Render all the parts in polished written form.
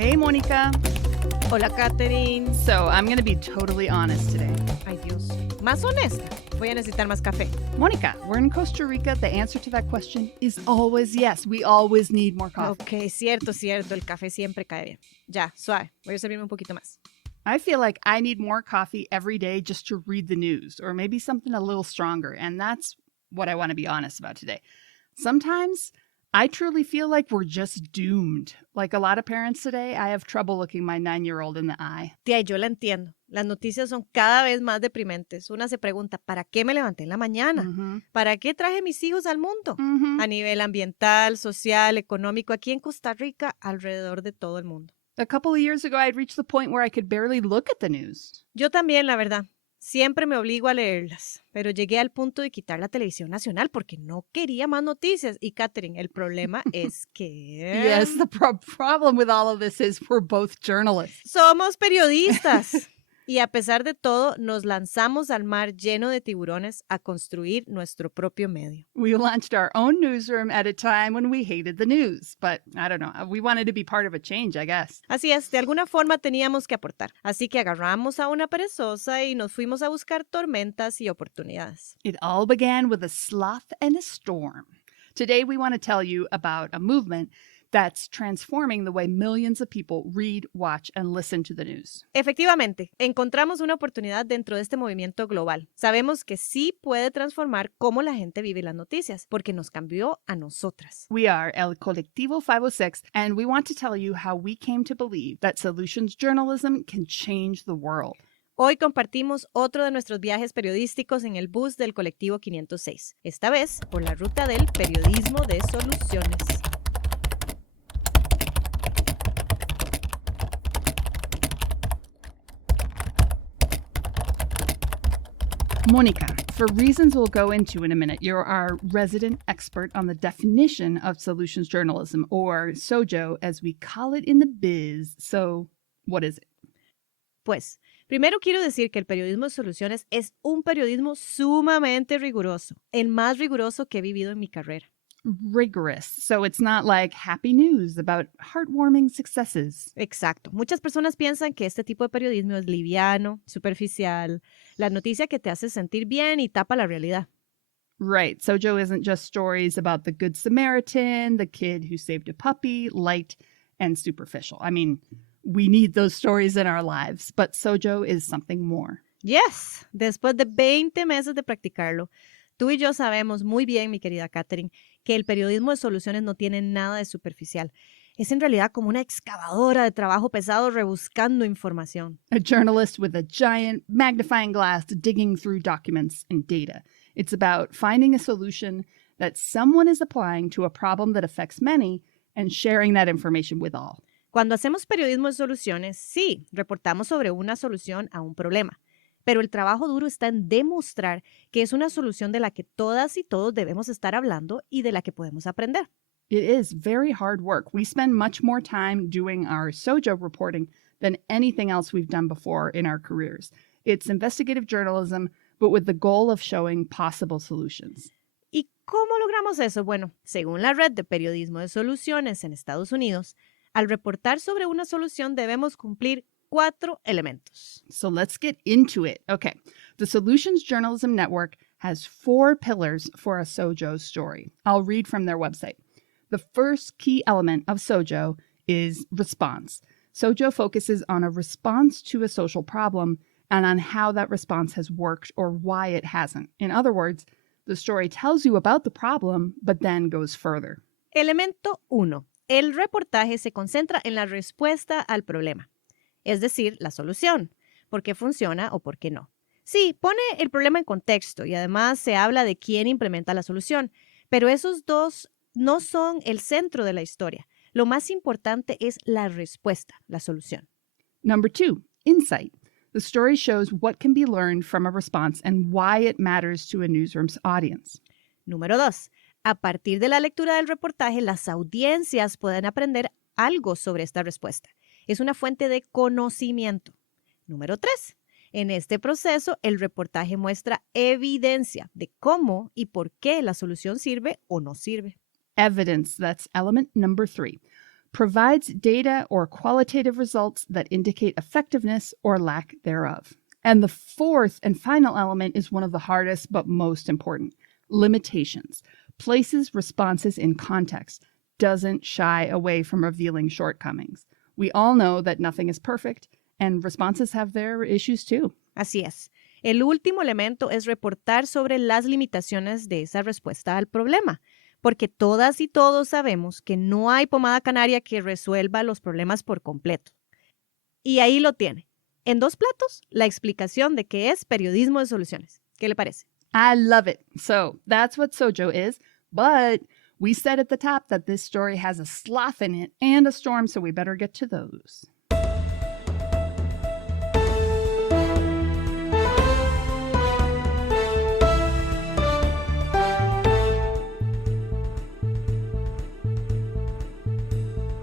Hey, Mónica. Hola, Katherine. So, I'm going to be totally honest today. Ay, Dios. Más honesta. Voy a necesitar más café. Mónica, we're in Costa Rica. The answer to that question is always yes. We always need more coffee. Ok, cierto. El café siempre cae bien. Ya, suave. Voy a servirme un poquito más. I feel like I need more coffee every day just to read the news, or maybe something a little stronger. And that's what I want to be honest about today. Sometimes I truly feel like we're just doomed. Like a lot of parents today, I have trouble looking my 9-year-old in the eye. Tía, yo la entiendo. Las noticias son cada vez más deprimentes. Una se pregunta, ¿para qué me levanté en la mañana? Mm-hmm. ¿Para qué traje mis hijos al mundo? Mm-hmm. A nivel ambiental, social, económico, aquí en Costa Rica, alrededor de todo el mundo. A couple of years ago, I'd reached the point where I could barely look at the news. Yo también, la verdad. Siempre me obligo a leerlas, pero llegué al punto de quitar la televisión nacional porque no quería más noticias. Y Katherine, el problema es que... Yes, the problem with all of this is we're both journalists. Somos periodistas. Y a pesar de todo, nos lanzamos al mar lleno de tiburones a construir nuestro propio medio. We launched our own newsroom at a time when we hated the news. But I don't know, we wanted to be part of a change, I guess. Así es, de alguna forma teníamos que aportar. Así que agarramos a una perezosa y nos fuimos a buscar tormentas y oportunidades. It all began with a sloth and a storm. Today we want to tell you about a movement that's transforming the way millions of people read, watch, and listen to the news. Efectivamente, encontramos una oportunidad dentro de este movimiento global. Sabemos que sí puede transformar cómo la gente vive las noticias, porque nos cambió a nosotras. We are El Colectivo 506, and we want to tell you how we came to believe that solutions journalism can change the world. Hoy compartimos otro de nuestros viajes periodísticos en el bus del Colectivo 506, esta vez por la ruta del periodismo de soluciones. Mónica, for reasons we'll go into in a minute, you're our resident expert on the definition of solutions journalism, or SOJO, as we call it in the biz. So, what is it? Pues, primero quiero decir que el periodismo de soluciones es un periodismo sumamente riguroso, el más riguroso que he vivido en mi carrera. Rigorous. So it's not like happy news about heartwarming successes. Exacto. Muchas personas piensan que este tipo de periodismo es liviano, superficial, la noticia que te hace sentir bien y tapa la realidad. Right. SOJO isn't just stories about the Good Samaritan, the kid who saved a puppy, light and superficial. I mean, we need those stories in our lives, but SOJO is something more. Yes. Después de 20 meses de practicarlo, tú y yo sabemos muy bien, mi querida Katherine, que el periodismo de soluciones no tiene nada de superficial. Es en realidad como una excavadora de trabajo pesado rebuscando información. A journalist with a giant magnifying glass digging through documents and data. It's about finding a solution that someone is applying to a problem that affects many and sharing that information with all. Cuando hacemos periodismo de soluciones, sí, reportamos sobre una solución a un problema. Pero el trabajo duro está en demostrar que es una solución de la que todas y todos debemos estar hablando y de la que podemos aprender. It is very hard work. We spend much more time doing our SOJO reporting than anything else we've done before in our careers. It's investigative journalism, but with the goal of showing possible solutions. ¿Y cómo logramos eso? Bueno, según la Red de Periodismo de Soluciones en Estados Unidos, al reportar sobre una solución debemos cumplir 4 elementos. So let's get into it. Okay. The Solutions Journalism Network has 4 pillars for a SOJO story. I'll read from their website. The first key element of SOJO is response. SOJO focuses on a response to a social problem and on how that response has worked or why it hasn't. In other words, the story tells you about the problem, but then goes further. Elemento 1. El reportaje se concentra en la respuesta al problema. Es decir, la solución, por qué funciona o por qué no. Sí, pone el problema en contexto y además se habla de quién implementa la solución, pero esos dos no son el centro de la historia. Lo más importante es la respuesta, la solución. Number 2, insight. The story shows what can be learned from a response and why it matters to a newsroom's audience. Número 2, a partir de la lectura del reportaje, las audiencias pueden aprender algo sobre esta respuesta. Es una fuente de conocimiento. Número 3. En este proceso, el reportaje muestra evidencia de cómo y por qué la solución sirve o no sirve. Evidence, that's element number 3. provides data or qualitative results that indicate effectiveness or lack thereof. And the fourth and final element is one of the hardest but most important. Limitations. Places responses in context. Doesn't shy away from revealing shortcomings. We all know that nothing is perfect, and responses have their issues too. Así es. El último elemento es reportar sobre las limitaciones de esa respuesta al problema, porque todas y todos sabemos que no hay pomada canaria que resuelva los problemas por completo. Y ahí lo tiene. En 2 platos, la explicación de qué es periodismo de soluciones. ¿Qué le parece? I love it. So that's what Sojo is, but we said at the top that this story has a sloth in it and a storm, so we better get to those.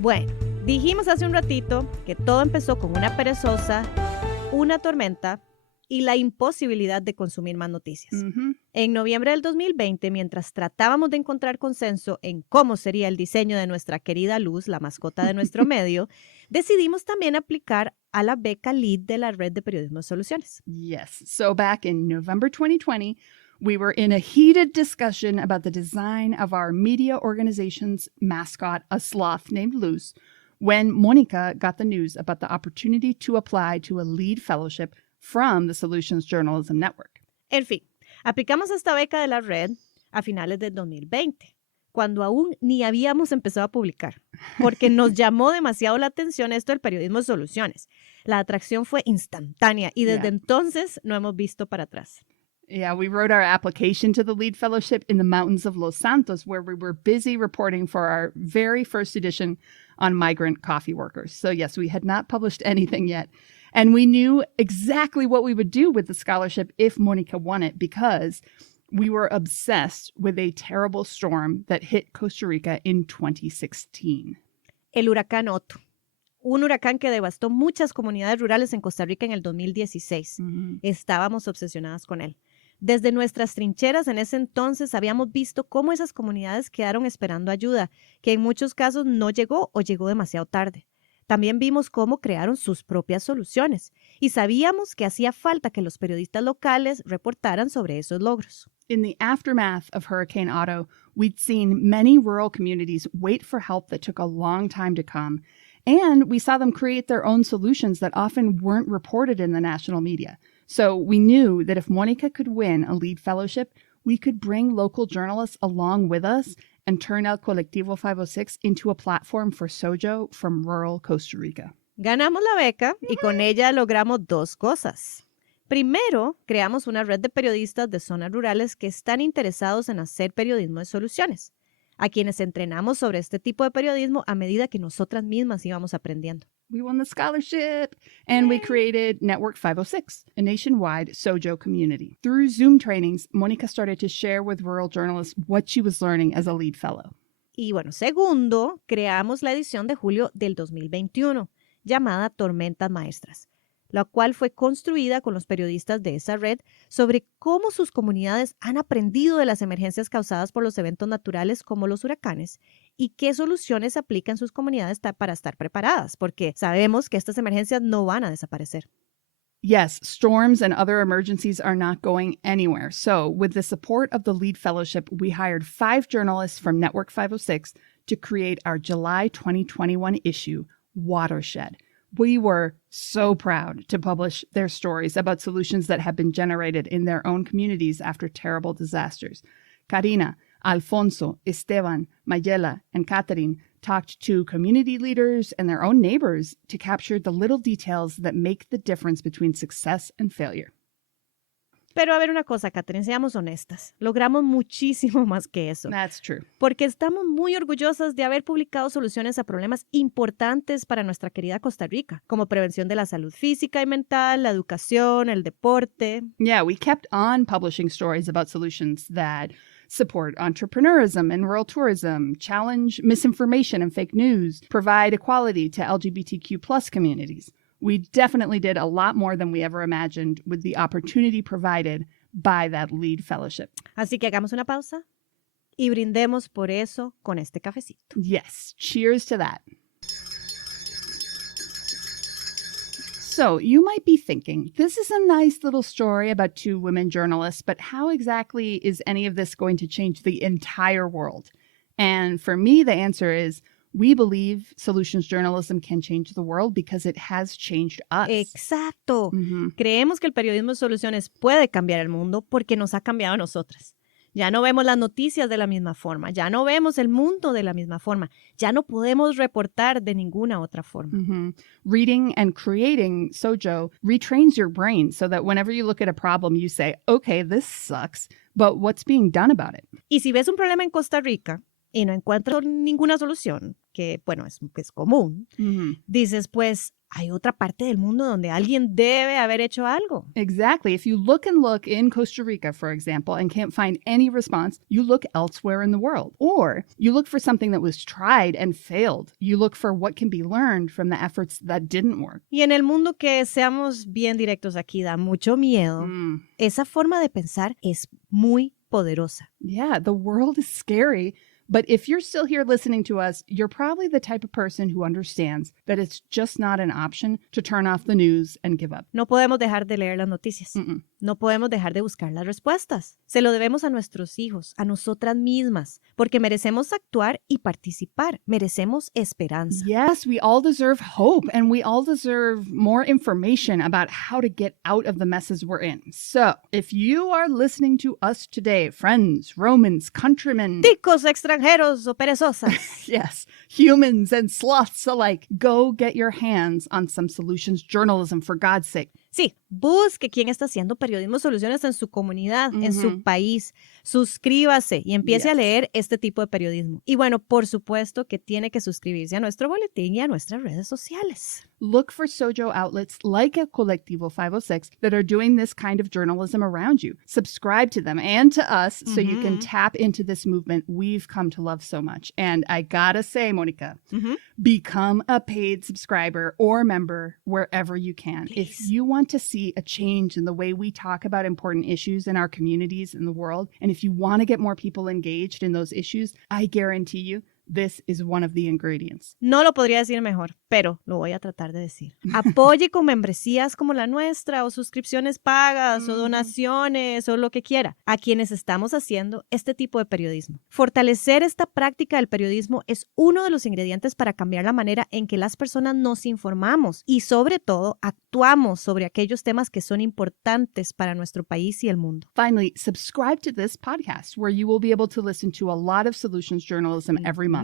Bueno, dijimos hace un ratito que todo empezó con una perezosa, una tormenta y la imposibilidad de consumir más noticias. En noviembre del 2020, mientras tratábamos de encontrar consenso en cómo sería el diseño de nuestra querida Luz, la mascota de nuestro medio, decidimos también aplicar a la beca LEAD de la Red de Periodismo de Soluciones. Yes. So back in November 2020, we were in a heated discussion about the design of our media organization's mascot, a sloth named Luz, when Monica got the news about the opportunity to apply to a LEAD fellowship from the SolutionsJournalism Network. En fin, aplicamos esta beca de la red a finales del 2020, cuando aún ni habíamos empezado a publicar, porque nos llamó demasiado la atención esto del periodismo de soluciones. La atracción fue instantánea y desde entonces no hemos visto para atrás. Yeah, we wrote our application to the LEAD Fellowship in the mountains of Los Santos, where we were busy reporting for our very first edition on migrant coffee workers. So yes, we had not published anything yet. And we knew exactly what we would do with the scholarship if Monica won it, because we were obsessed with a terrible storm that hit Costa Rica in 2016. El huracán Otto. Un huracán que devastó muchas comunidades rurales en Costa Rica en el 2016. Estábamos obsesionadas con él. Desde nuestras trincheras en ese entonces habíamos visto cómo esas comunidades quedaron esperando ayuda, que en muchos casos no llegó o llegó demasiado tarde. También vimos cómo crearon sus propias soluciones y sabíamos que hacía falta que los periodistas locales reportaran sobre esos logros. In the aftermath of Hurricane Otto, we'd seen many rural communities wait for help that took a long time to come, and we saw them create their own solutions that often weren't reported in the national media. So we knew that if Monica could win a LEAD fellowship, we could bring local journalists along with us and turn El Colectivo 506 into a platform for Sojo from rural Costa Rica. Ganamos la beca y con ella logramos 2 cosas. Primero, creamos una red de periodistas de zonas rurales que están interesados en hacer periodismo de soluciones, a quienes entrenamos sobre este tipo de periodismo a medida que nosotras mismas íbamos aprendiendo. We won the scholarship, and we created Network 506, a nationwide Sojo community. Through Zoom trainings, Monica started to share with rural journalists what she was learning as a LEAD fellow. Y bueno, segundo, creamos la edición de julio del 2021, llamada Tormentas Maestras, la cual fue construida con los periodistas de esa red sobre cómo sus comunidades han aprendido de las emergencias causadas por los eventos naturales como los huracanes y qué soluciones aplican sus comunidades para estar preparadas, porque sabemos que estas emergencias no van a desaparecer. Yes, storms and other emergencies are not going anywhere. So, with the support of the LEAD Fellowship, we hired 5 journalists from Network 506 to create our July 2021 issue, Watershed. We were so proud to publish their stories about solutions that have been generated in their own communities after terrible disasters. Karina, Alfonso, Esteban, Mayela, and Katherine talked to community leaders and their own neighbors to capture the little details that make the difference between success and failure. Pero a ver una cosa, Katherine, seamos honestas. Logramos muchísimo más que eso. That's true. Porque estamos muy orgullosas de haber publicado soluciones a problemas importantes para nuestra querida Costa Rica, como prevención de la salud física y mental, la educación, el deporte. Yeah, we kept on publishing stories about solutions that support entrepreneurism and rural tourism, challenge misinformation and fake news, provide equality to LGBTQ+ communities. We definitely did a lot more than we ever imagined with the opportunity provided by that LEAD fellowship. Así que hagamos una pausa y brindemos por eso con este cafecito. Yes, cheers to that. So you might be thinking, this is a nice little story about two women journalists, but how exactly is any of this going to change the entire world? And for me, the answer is, we believe solutions journalism can change the world because it has changed us. Exacto. Mm-hmm. Creemos que el periodismo de soluciones puede cambiar el mundo porque nos ha cambiado a nosotras. Ya no vemos las noticias de la misma forma, ya no vemos el mundo de la misma forma, ya no podemos reportar de ninguna otra forma. Mm-hmm. Reading and creating Sojo retrains your brain so that whenever you look at a problem, you say, okay, this sucks, but what's being done about it? Y si ves un problema en Costa Rica y no encuentras ninguna solución, que bueno, es común, Mm-hmm. dices, pues hay otra parte del mundo donde alguien debe haber hecho algo. Exactly. If you look in Costa Rica, for example, and can't find any response, you look elsewhere in the world. Or you look for something that was tried and failed. You look for what can be learned from the efforts that didn't work. Y en el mundo que seamos bien directos aquí, da mucho miedo. Esa forma de pensar es muy poderosa. Yeah, the world is scary. But if you're still here listening to us, you're probably the type of person who understands that it's just not an option to turn off the news and give up. No podemos dejar de leer las noticias. Mm-mm. No podemos dejar de buscar las respuestas. Se lo debemos a nuestros hijos, a nosotras mismas, porque merecemos actuar y participar. Merecemos esperanza. Yes, we all deserve hope, and we all deserve more information about how to get out of the messes we're in. So, if you are listening to us today, friends, Romans, countrymen, Ticos, extranjeros o perezosas. yes, humans and sloths alike, go get your hands on some solutions journalism, for God's sake. Sí, busque quién está haciendo periodismo de soluciones en su comunidad, en su país. Suscríbase y empiece a leer este tipo de periodismo. Y bueno, por supuesto que tiene que suscribirse a nuestro boletín y a nuestras redes sociales. Look for Sojo outlets like El Colectivo 506 that are doing this kind of journalism around you. Subscribe to them and to us so you can tap into this movement we've come to love so much. And I gotta say, Monica, become a paid subscriber or member wherever you can. Please. If you want to see a change in the way we talk about important issues in our communities in the world, and if you want to get more people engaged in those issues, I guarantee you, this is one of the ingredients. No lo podría decir mejor, pero lo voy a tratar de decir. Apoye con membresías como la nuestra, o suscripciones pagas, o donaciones, o lo que quiera, a quienes estamos haciendo este tipo de periodismo. Fortalecer esta práctica del periodismo es uno de los ingredientes para cambiar la manera en que las personas nos informamos y, sobre todo, actuamos sobre aquellos temas que son importantes para nuestro país y el mundo. Finally, subscribe to this podcast where you will be able to listen to a lot of solutions journalism every month.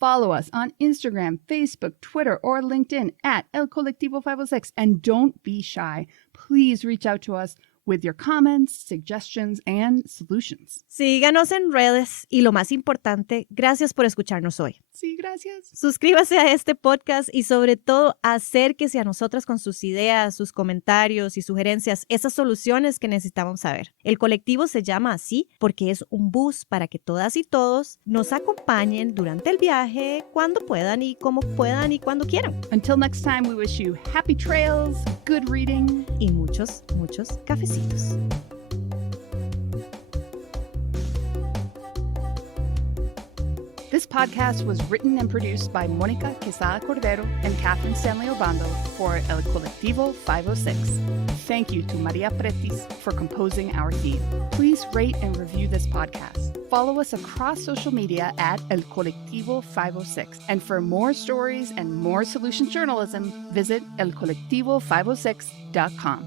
Follow us on Instagram, Facebook, Twitter, or LinkedIn at El Colectivo 506. And don't be shy. Please reach out to us with your comments, suggestions, and solutions. Síganos en redes y, lo más importante, gracias por escucharnos hoy. Sí, gracias. Suscríbase a este podcast y, sobre todo, acérquese a nosotras con sus ideas, sus comentarios y sugerencias, esas soluciones que necesitamos saber. El colectivo se llama así porque es un bus para que todas y todos nos acompañen durante el viaje, cuando puedan y como puedan y cuando quieran. Until next time, we wish you happy trails, good reading, y muchos, muchos cafecitos. This podcast was written and produced by Mónica Quesada Cordero and Katherine Stanley Obando for El Colectivo 506. Thank you to Maria Pretis for composing our theme. Please rate and review this podcast. Follow us across social media at El Colectivo 506. And for more stories and more solutions journalism, visit elcolectivo506.com.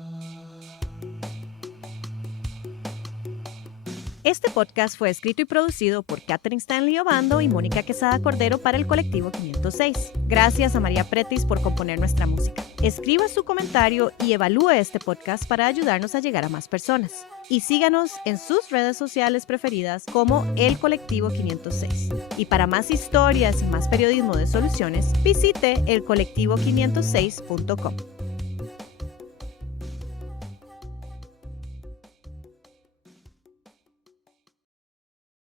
Este podcast fue escrito y producido por Katherine Stanley Obando y Mónica Quesada Cordero para el Colectivo 506. Gracias a María Pretis por componer nuestra música. Escriba su comentario y evalúe este podcast para ayudarnos a llegar a más personas. Y síganos en sus redes sociales preferidas como El Colectivo 506. Y para más historias y más periodismo de soluciones, visite elcolectivo506.com.